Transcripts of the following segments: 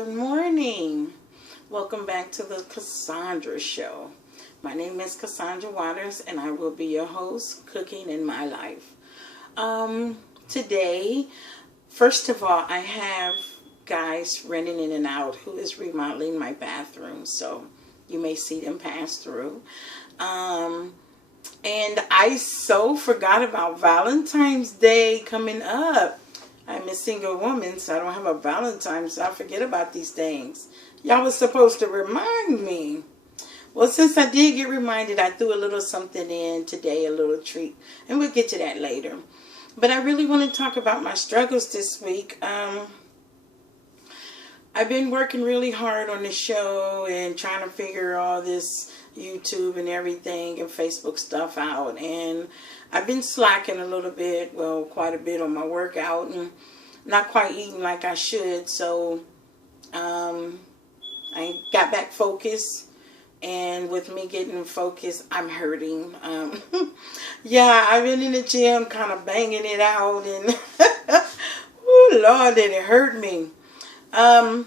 Good morning. Welcome back to the CassAAndra Show. My name is Cassandra Waters and I will be your host, Cooking in My Life. Today, first of all, I have guys running in and out who is remodeling my bathroom, so you may see them pass through. And I so forgot about Valentine's Day coming up. I'm a single woman, so I don't have a Valentine's, so I forget about these things. Y'all was supposed to remind me. Well, since I did get reminded, I threw a little something in today, a little treat. And we'll get to that later. But I really want to talk about my struggles this week. I've been working really hard on the show and trying to figure all this YouTube and everything and Facebook stuff out. And I've been slacking a little bit, well, quite a bit on my workout and not quite eating like I should. So I got back focused. And with me getting focused, I'm hurting. Yeah, I've been in the gym kind of banging it out. And, oh, Lord, did it hurt me. But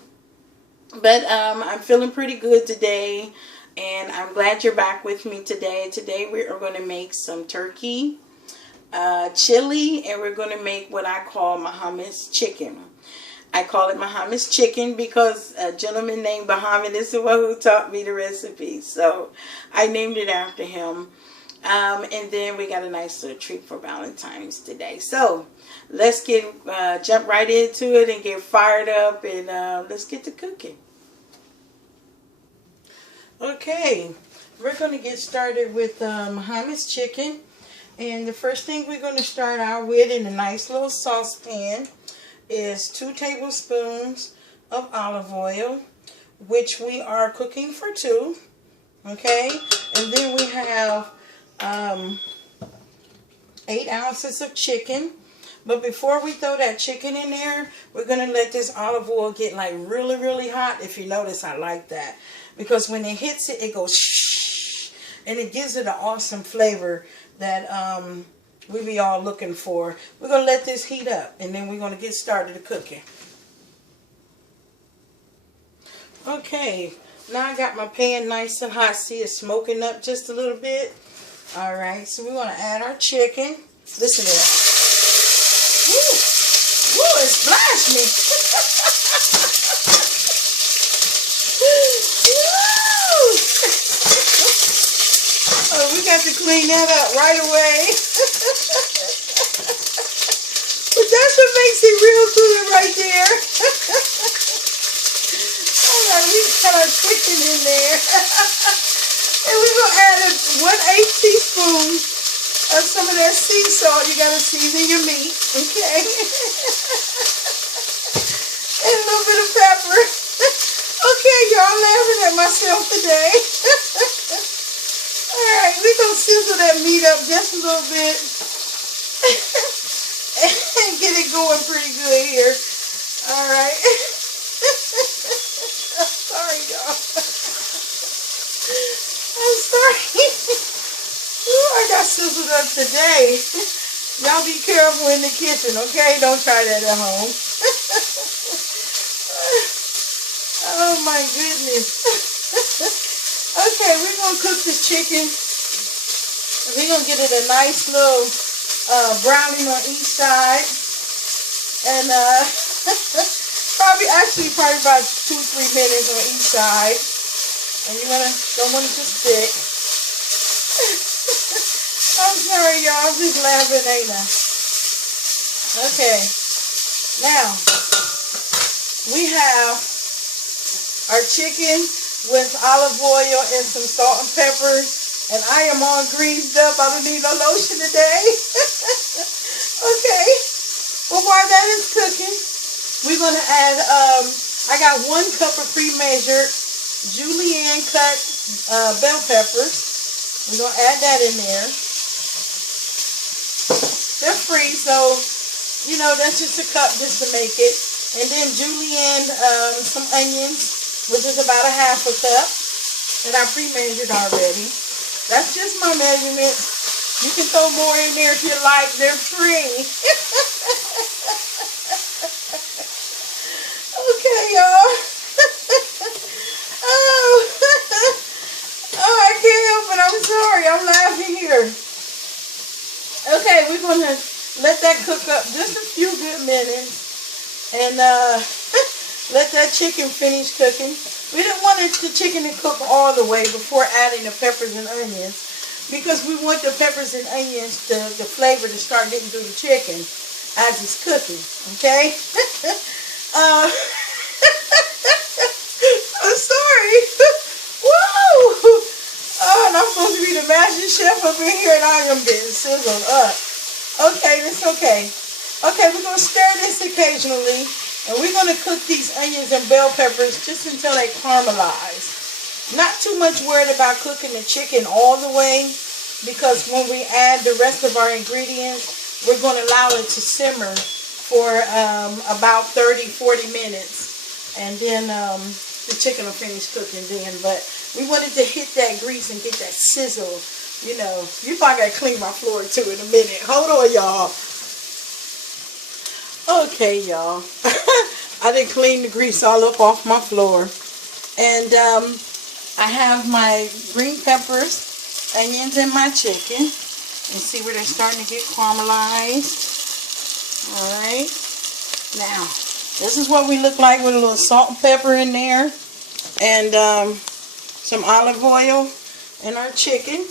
I'm feeling pretty good today. And I'm glad you're back with me today. Today we are going to make some turkey, chili, and we're going to make what I call Mohammed's chicken. I call it Mohammed's chicken because a gentleman named Mohammad is the one who taught me the recipe. So I named it after him. And then we got a nice little treat for Valentine's today. So let's jump right into it and get fired up and let's get to cooking. Okay, we're going to get started with Mohammed's chicken. And the first thing we're going to start out with in a nice little saucepan is 2 tablespoons of olive oil, which we are cooking for 2. Okay, and then we have 8 ounces of chicken. But before we throw that chicken in there, we're going to let this olive oil get like really, really hot. If you notice, I like that. Because when it hits it, it goes shh. And it gives it an awesome flavor that we be all looking for. We're going to let this heat up. And then we're going to get started to cooking. Okay. Now I got my pan nice and hot. See, it's smoking up just a little bit. Alright. So we're going to add our chicken. Listen to that. Woo! Woo! It splashed me. Oh, we got to clean that up right away. But that's what makes it real good right there. Alright, we got our chicken in there. And we're going to add 1/8 teaspoon of some of that sea salt. You got to season your meat, okay? And a little bit of pepper. Okay, y'all, laughing at myself today. Alright, we're going to sizzle that meat up just a little bit. And get it going pretty good here. Alright. I'm sorry, y'all. I'm sorry. Ooh, I got sizzled up today. Y'all be careful in the kitchen, okay? Don't try that at home. Oh my goodness. Okay, we're going to cook this chicken. We're going to get it a nice little browning on each side. And probably about 2-3 minutes on each side. And you don't want it to stick. I'm sorry, y'all. I'm just laughing, ain't I? Okay. Now, we have our chicken with olive oil and some salt and pepper. And I am all greased up. I don't need no lotion today. Okay. Well, while that is cooking, we're going to add, I got 1 cup of pre-measured julienne cut bell peppers. We're going to add that in there. They're free, so, you know, that's just a cup just to make it. And then julienne, some onions, which is about 1/2 cup that I pre-measured already. That's just my measurement. You can throw more in there if you like. They're free. Okay, y'all. going to let that cook up just a few good minutes. And let that chicken finish cooking. We didn't want the chicken to cook all the way before adding the peppers and onions, because we want the peppers and onions, the flavor to start getting through the chicken as it's cooking, okay? I'm sorry. Woo! Oh, and I'm supposed to be the master chef up in here, and I am getting sizzled up. Okay, that's okay. Okay, we're going to stir this occasionally, and we're going to cook these onions and bell peppers just until they caramelize. Not too much worried about cooking the chicken all the way, because when we add the rest of our ingredients, we're going to allow it to simmer for about 30-40 minutes, and then the chicken will finish cooking then. But we wanted to hit that grease and get that sizzle. You know, you probably got to clean my floor too in a minute. Hold on, y'all. Okay, y'all. I didn't clean the grease all up off my floor. And I have my green peppers, onions, and my chicken. And see where they're starting to get caramelized. Alright. Now, this is what we look like with a little salt and pepper in there. And some olive oil in our chicken.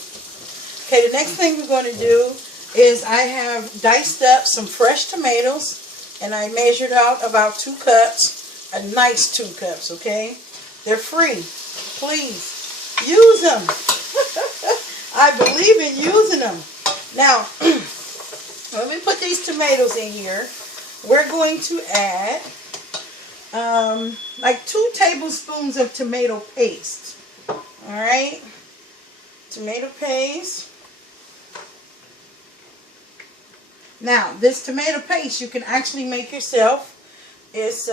Okay, the next thing we're going to do is I have diced up some fresh tomatoes. And I measured out about 2 cups. A nice 2 cups, okay? They're free. Please, use them. I believe in using them. Now, when we put these tomatoes in here, we're going to add like 2 tablespoons of tomato paste. Alright? Tomato paste. Now, this tomato paste you can actually make yourself. It's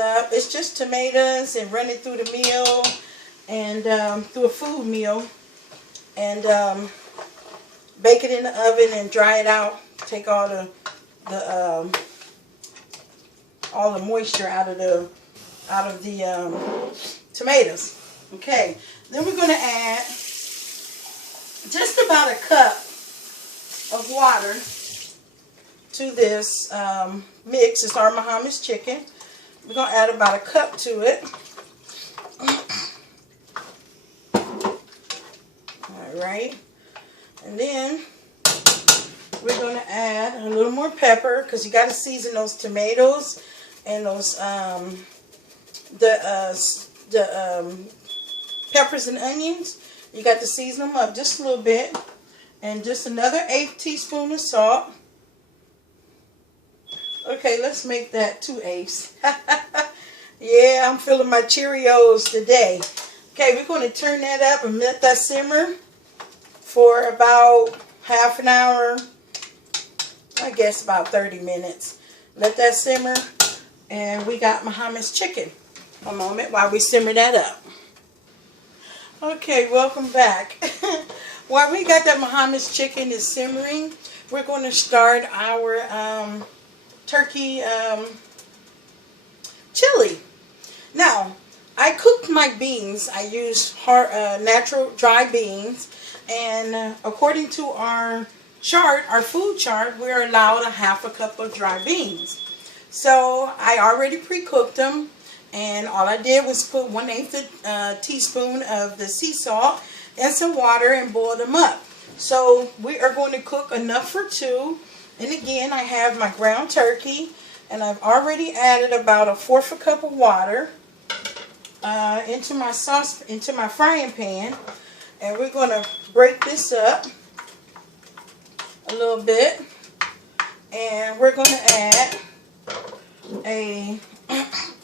just tomatoes and run it through the meal and through a food meal, and bake it in the oven and dry it out. Take all the moisture out of the tomatoes. Okay, then we're going to add just about a cup of water to this mix. It's our Mohammed's chicken. We're going to add about a cup to it. Alright. And then we're going to add a little more pepper, because you got to season those tomatoes and those peppers and onions. You got to season them up just a little bit. And just another 1/8 teaspoon of salt. Okay, let's make that 2/8. Yeah, I'm feeling my Cheerios today. Okay, we're going to turn that up and let that simmer for about half an hour. I guess about 30 minutes. Let that simmer. And we got Mohammed's chicken. A moment while we simmer that up. Okay, welcome back. While we got that Mohammed's chicken is simmering, we're going to start our turkey chili. Now, I cooked my beans. I used natural dry beans, and according to our chart, our food chart, we're allowed a 1/2 cup of dry beans. So I already pre-cooked them, and all I did was put 1/8 teaspoon of the sea salt and some water and boil them up. So we are going to cook enough for 2. And again, I have my ground turkey, and I've already added about 1/4 cup of water into my frying pan, and we're going to break this up a little bit, and we're going to add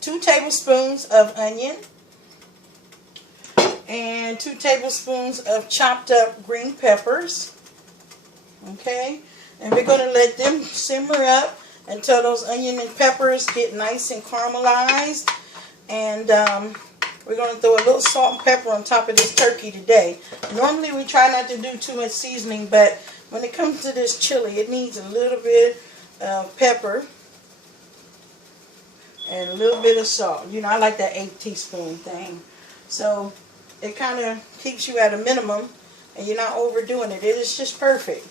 2 tablespoons of onion and 2 tablespoons of chopped up green peppers. Okay. And we're going to let them simmer up until those onion and peppers get nice and caramelized. And we're going to throw a little salt and pepper on top of this turkey today. Normally we try not to do too much seasoning, but when it comes to this chili, it needs a little bit of pepper and a little bit of salt. You know, I like that 1/8 teaspoon thing. So it kind of keeps you at a minimum, and you're not overdoing it. It is just perfect.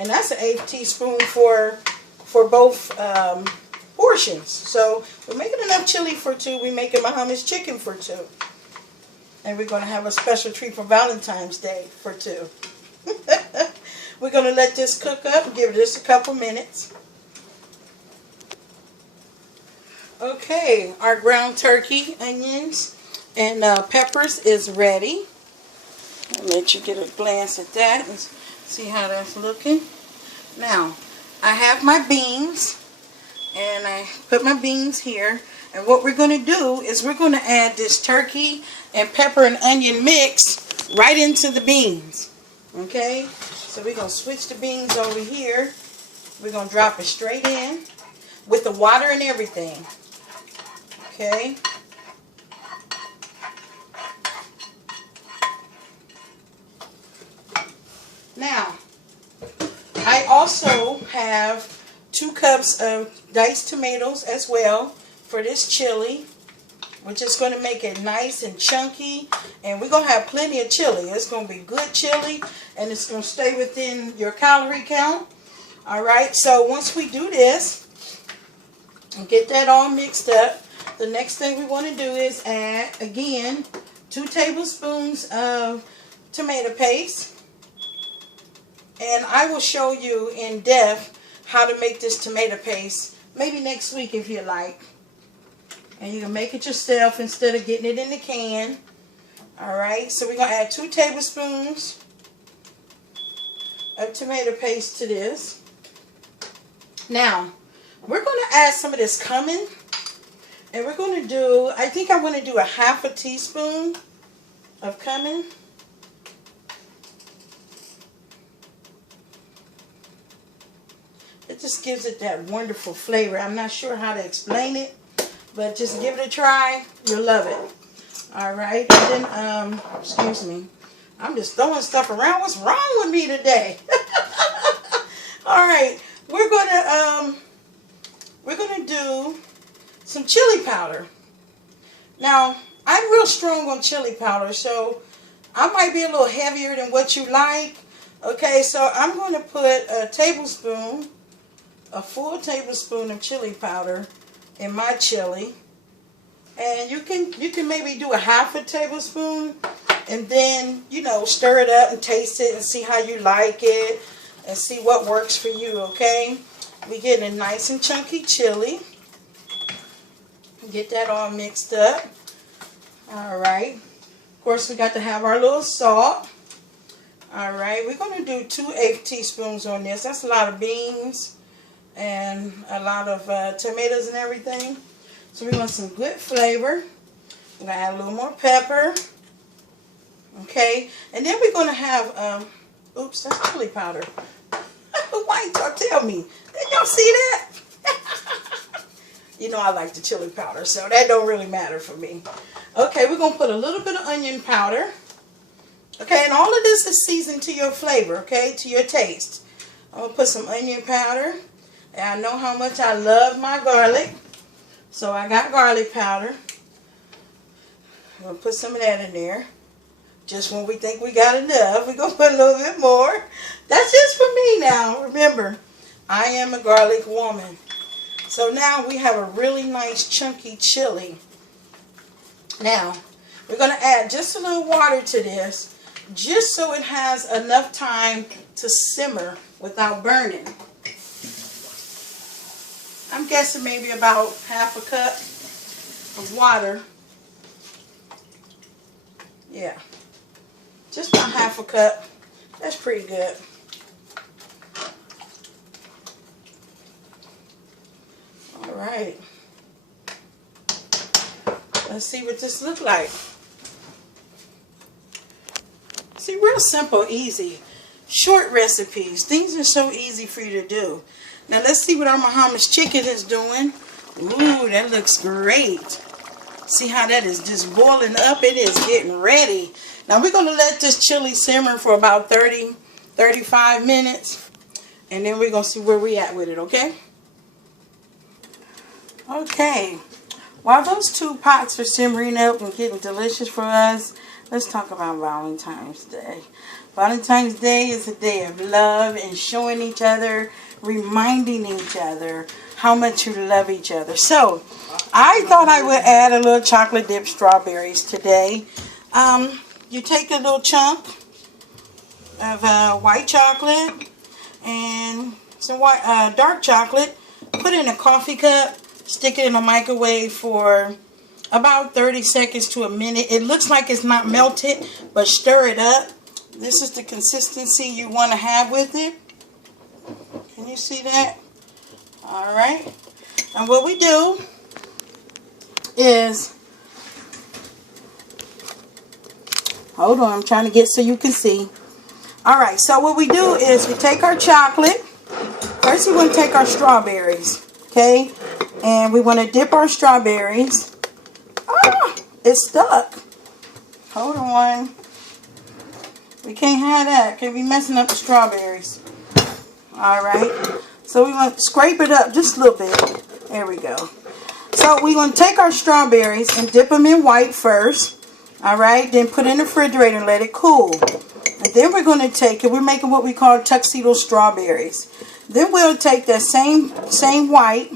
And that's an 1/8 teaspoon for both portions. So we're making enough chili for 2. We're making Mohammed's chicken for 2. And we're going to have a special treat for Valentine's Day for 2. We're going to let this cook up and give it just a couple minutes. Okay, our ground turkey, onions, and peppers is ready. I'll let you get a glance at that and see how that's looking. Now, I have my beans, and I put my beans here. And what we're going to do is we're going to add this turkey and pepper and onion mix right into the beans. Okay? So we're going to switch the beans over here. We're going to drop it straight in with the water and everything. Okay? Now, I also have 2 cups of diced tomatoes as well for this chili. We're just going to make it nice and chunky, and we're going to have plenty of chili. It's going to be good chili, and it's going to stay within your calorie count. Alright, so once we do this and get that all mixed up, the next thing we want to do is add, again, 2 tablespoons of tomato paste. And I will show you in depth how to make this tomato paste, maybe next week if you like. And you can make it yourself instead of getting it in the can. Alright, so we're going to add 2 tablespoons of tomato paste to this. Now, we're going to add some of this cumin. And we're going to do, I think I'm going to do a 1/2 teaspoon of cumin. It just gives it that wonderful flavor. I'm not sure how to explain it, but just give it a try. You'll love it. Alright, and then, excuse me, I'm just throwing stuff around. What's wrong with me today? Alright, we're gonna do some chili powder. Now, I'm real strong on chili powder, so I might be a little heavier than what you like. Okay, so I'm going to put a full tablespoon of chili powder in my chili. And you can maybe do a 1/2 tablespoon, and then, you know, stir it up and taste it and see how you like it and see what works for you, okay? We're getting a nice and chunky chili. Get that all mixed up. Alright. Of course, we got to have our little salt. Alright, we're going to do 2/8 teaspoons on this. That's a lot of beans and a lot of tomatoes and everything. So we want some good flavor. We're going to add a little more pepper. Okay, and then we're going to have, oops, that's chili powder. Why didn't y'all tell me? Did y'all see that? You know I like the chili powder, so that don't really matter for me. Okay, we're going to put a little bit of onion powder. Okay, and all of this is seasoned to your flavor, okay, to your taste. I'm going to put some onion powder. And I know how much I love my garlic. So I got garlic powder. I'm going to put some of that in there. Just when we think we got enough, we're going to put a little bit more. That's just for me now. Remember, I am a garlic woman. So now we have a really nice chunky chili. Now, we're going to add just a little water to this, just so it has enough time to simmer without burning. I'm guessing maybe about 1/2 cup of water. Yeah, just about 1/2 cup. That's pretty good. All right. Let's see what this looks like. See, real simple, easy. Short recipes. Things are so easy for you to do. Now let's see what our Mohammed's chicken is doing. Ooh, that looks great. See how that is just boiling up? It is getting ready. Now we're going to let this chili simmer for about 35 minutes. And then we're going to see where we at with it, okay? Okay. While those 2 pots are simmering up and getting delicious for us, let's talk about Valentine's Day. Valentine's Day is a day of love and showing each other, reminding each other how much you love each other. So, I thought I would add a little chocolate dipped strawberries today. You take a little chunk of white chocolate and some dark chocolate, put it in a coffee cup, stick it in a microwave for about 30 seconds to a minute. It looks like it's not melted, but stir it up. This is the consistency you want to have with it. Can you see that? Alright. And what we do is, hold on, I'm trying to get so you can see. Alright, so what we do is we take our chocolate. First we want to take our strawberries. Okay? And we want to dip our strawberries. Ah, it's stuck. Hold on. We can't have that. Can't be messing up the strawberries. Alright. So we want to scrape it up just a little bit. There we go. So we're going to take our strawberries and dip them in white first. Alright. Then put it in the refrigerator and let it cool. And then we're going to take it. We're making what we call tuxedo strawberries. Then we'll take that same white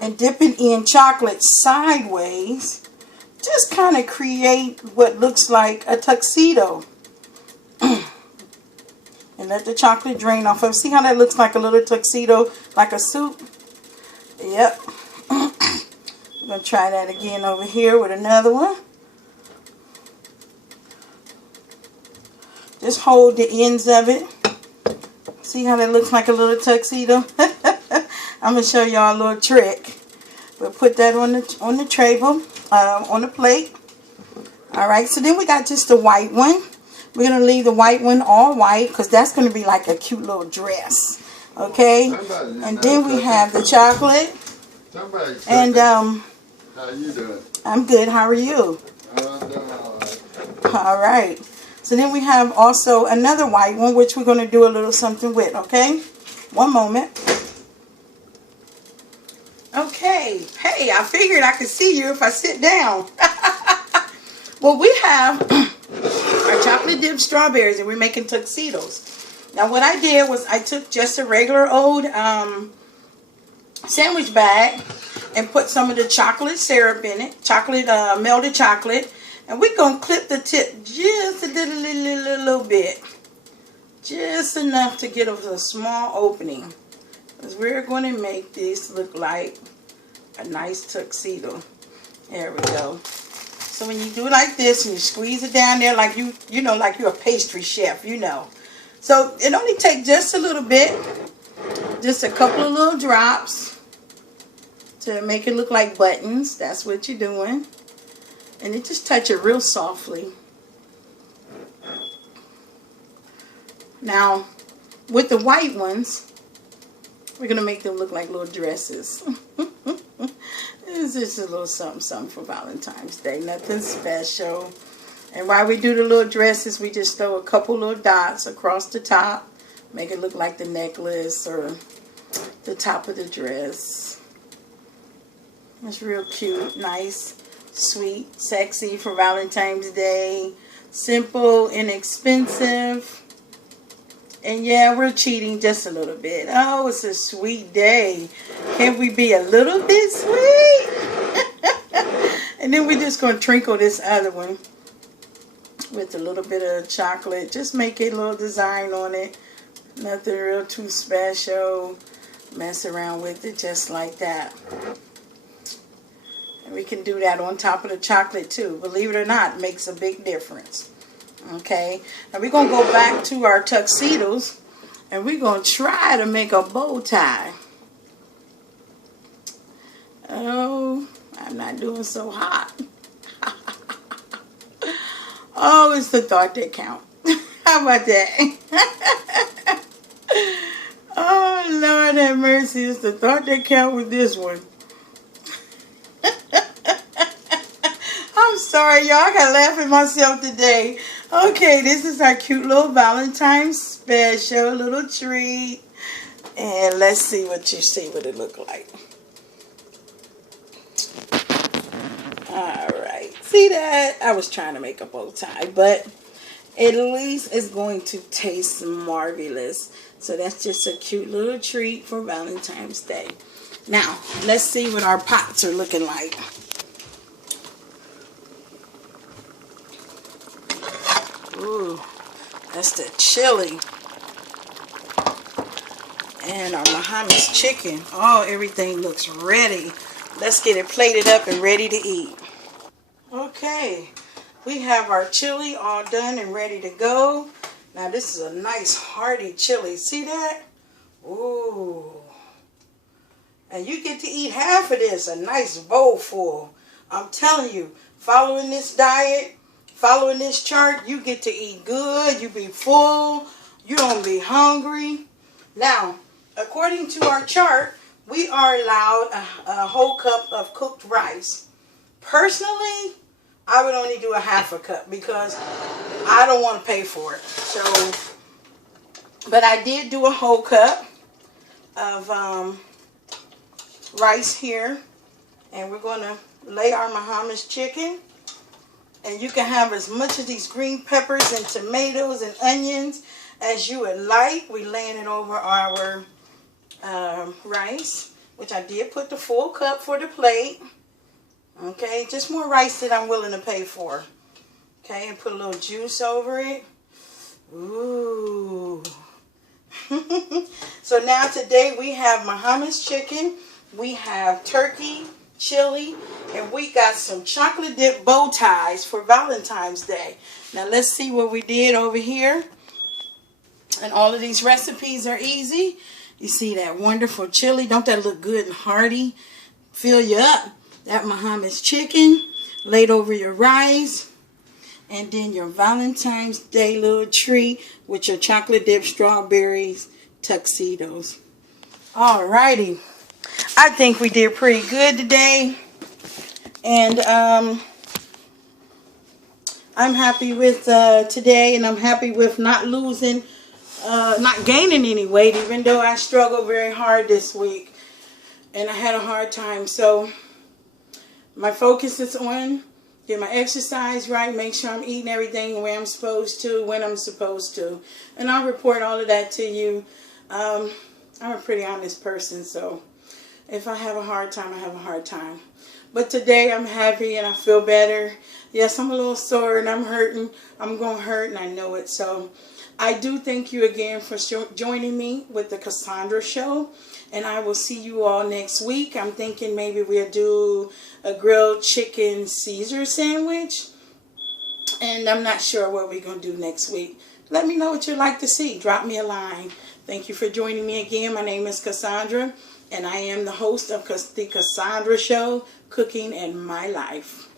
and dip it in chocolate sideways. Just kind of create what looks like a tuxedo. And let the chocolate drain off of it. See how that looks like a little tuxedo, like a suit? Yep. I'm going to try that again over here with another one. Just hold the ends of it. See how that looks like a little tuxedo? I'm going to show y'all a little trick. We'll put that on the table, on the plate. Alright, so then we got just the white one. We're going to leave the white one all white because that's going to be like a cute little dress. Okay? And then we have the chocolate. And, how you doing? I'm good. How are you? I'm doing all right. Alright. So then we have also another white one, which we're going to do a little something with. Okay? One moment. Okay. Hey, I figured I could see you if I sit down. Well, we have our chocolate dipped strawberries and we're making tuxedos. Now what I did was I took just a regular old sandwich bag and put some of the chocolate syrup in it, melted chocolate, and we're going to clip the tip just a little bit. Just enough to get a small opening. Because we're going to make this look like a nice tuxedo. There we go. So when you do it like this and you squeeze it down there like you know, like you're a pastry chef, you know. So it only takes just a little bit, just a couple of little drops to make it look like buttons. That's what you're doing. And you just touch it real softly. Now, with the white ones, we're going to make them look like little dresses. It's just a little something for Valentine's Day. Nothing special. And while we do the little dresses, we just throw a couple little dots across the top. Make it look like the necklace or the top of the dress. It's real cute, nice, sweet, sexy for Valentine's Day. Simple, inexpensive. And yeah, we're cheating just a little bit. Oh, it's a sweet day. Can we be a little bit sweet? And then we're just going to trinkle this other one with a little bit of chocolate. Just make a little design on it. Nothing real too special. Mess around with it just like that. And we can do that on top of the chocolate too. Believe it or not, it makes a big difference. Okay, now we're going to go back to our tuxedos and we're going to try to make a bow tie. Oh, I'm not doing so hot. Oh, it's the thought that counts. How about that? Oh, Lord have mercy. It's the thought that counts with this one. I'm sorry, y'all. I got to laugh at myself today. Okay, this is our cute little Valentine's special little treat. And let's see what you see what it look like. Alright. See that? I was trying to make a bow tie, but at least it's going to taste marvelous. So that's just a cute little treat for Valentine's Day. Now, let's see what our pots are looking like. Ooh, that's the chili. And our Mohammed's chicken. Oh, everything looks ready. Let's get it plated up and ready to eat. Okay, we have our chili all done and ready to go. Now this is a nice hearty chili. See that? Ooh. And you get to eat half of this, a nice bowl full. I'm telling you, following this diet, following this chart, you get to eat good, you be full, you don't be hungry. Now, according to our chart, we are allowed a whole cup of cooked rice. Personally, I would only do a half a cup because I don't want to pay for it. So, but I did do a whole cup of rice here. And we're going to lay our Mohammed's chicken. And you can have as much of these green peppers and tomatoes and onions as you would like. We're laying it over our rice, which I did put the full cup for the plate. Okay, just more rice that I'm willing to pay for. Okay, and put a little juice over it. Ooh. So now today we have Mohammed's chicken, we have turkey, chili, and we got some chocolate dip bow ties for Valentine's Day. Now let's see what we did over here. And all of these recipes are easy. You see that wonderful chili? Don't that look good and hearty? Fill you up. That Mohammed's chicken laid over your rice. And then your Valentine's Day little treat with your chocolate dip strawberries tuxedos. Alrighty. I think we did pretty good today. And I'm happy with today. And I'm happy with not losing, not gaining any weight. Even though I struggled very hard this week. And I had a hard time. So my focus is on get my exercise right, make sure I'm eating everything the way I'm supposed to, when I'm supposed to. And I'll report all of that to you. I'm a pretty honest person, so if I have a hard time, I have a hard time. But today I'm happy and I feel better. Yes, I'm a little sore and I'm hurting. I'm going to hurt and I know it. So I do thank you again for joining me with the CassAAndra Show. And I will see you all next week. I'm thinking maybe we'll do a grilled chicken Caesar sandwich. And I'm not sure what we're going to do next week. Let me know what you'd like to see. Drop me a line. Thank you for joining me again. My name is CassAAndra. And I am the host of the CassAAndra Show, Cooking in My Life.